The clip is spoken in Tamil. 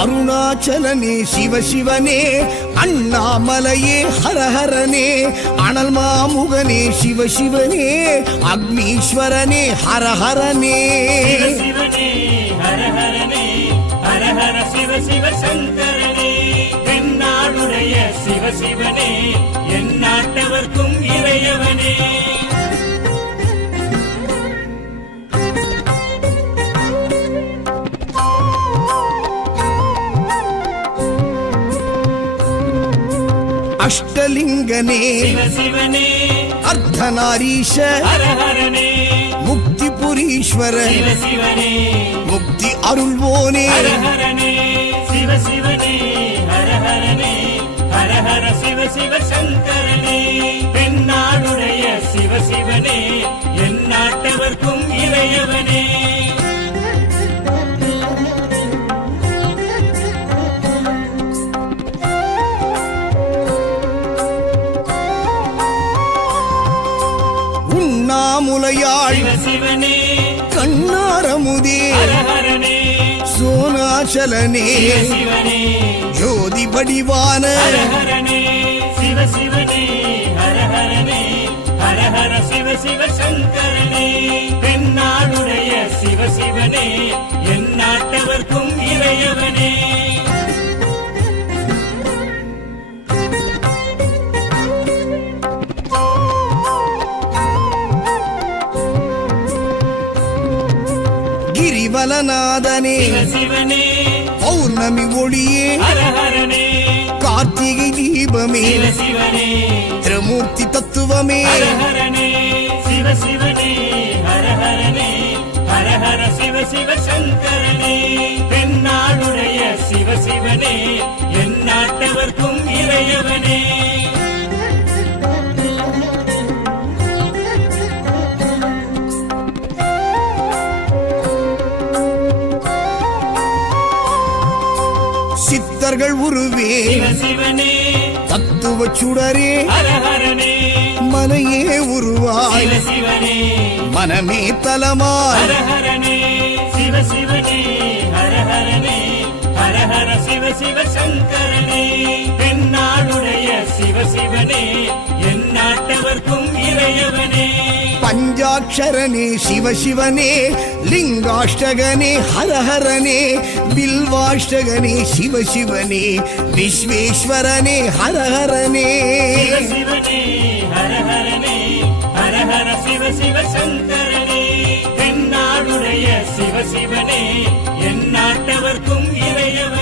அருணாச்சலனே சிவசிவனே, அண்ணாமலையே ஹரஹரனே, அனல் மாமுகனே சிவசிவனே, அக்னீஸ்வரனே ஹரஹரனே. சிவசிவனே ஹரஹரனே, ஹரஹர சிவ சிவ சங்கரனே, தென்னாடுடைய சிவசிவனே, என் நாட்டவர்க்கும் இறையவனே. அஷ்டலிங்கனே சிவசிவனே, அர்த்தநாரீஷ ஹரஹரனே, முக்திபுரீஸ்வர சிவசிவனே, முக்தி அருள்வோனே. ஹரஹரனே சிவசிவனே, ஹரஹரனே, ஹரஹர சிவ சிவ சங்கரனே, தென்னாடுடைய சிவசிவனே, என் நாட்டவர்க்கும் இறையவனே. உண்ணாமுலையாள் சிவசிவனே, கண்ணாரமுதே ஹரஹரனே, சோனாச்சலனே சிவசிவனே, ஜோதி வடிவான ஹரஹரனே சிவசிவனே, ஹரஹரனே, ஹரஹர சிவ சிவ சங்கரனே, தென்னாடுடைய சிவசிவனே, என் நாட்டவர்க்கும் இறையவனே. கிரிவலநாதனே சிவசிவனே, பௌர்ணமி ஒளியே ஹரஹரனே, கார்த்திகை தீபமே சிவசிவனே, திரிமூர்த்தி தத்துவமே. ஹரஹரனே சிவசிவனே, ஹரஹரனே, ஹரஹர சிவ சிவ சங்கரனே, தென்னாடுடைய சிவசிவனே, என் நாட்டவர்க்கும் இறையவனே. சித்தர்கள் உருவே சிவசிவனே, தத்துவ சுடரே ஹரஹரனே, மனையே உருவாய் சிவசிவனே, மனமே தலமாய். ஹரஹரனே சிவசிவனே, ஹரஹரனே, ஹரஹர சிவ சிவ சங்கரனே, தென்னாடுடைய சிவசிவனே, என் நாட்டவர்க்கும் இறையவனே. பஞ்சாட்சரனே சிவசிவனே, லிங்காஷ்டகனே ஹரஹரனே, பில்வாஷ்டகனே சிவசிவனே, விஸ்வேஸ்வரனே ஹரஹரனே. சிவசிவனே, ஹரஹரனே, ஹரஹர சிவ சிவ சங்கரனே, தென்னாடுடைய சிவசிவனே, என் நாட்டவர்க்கும் இறையவனே.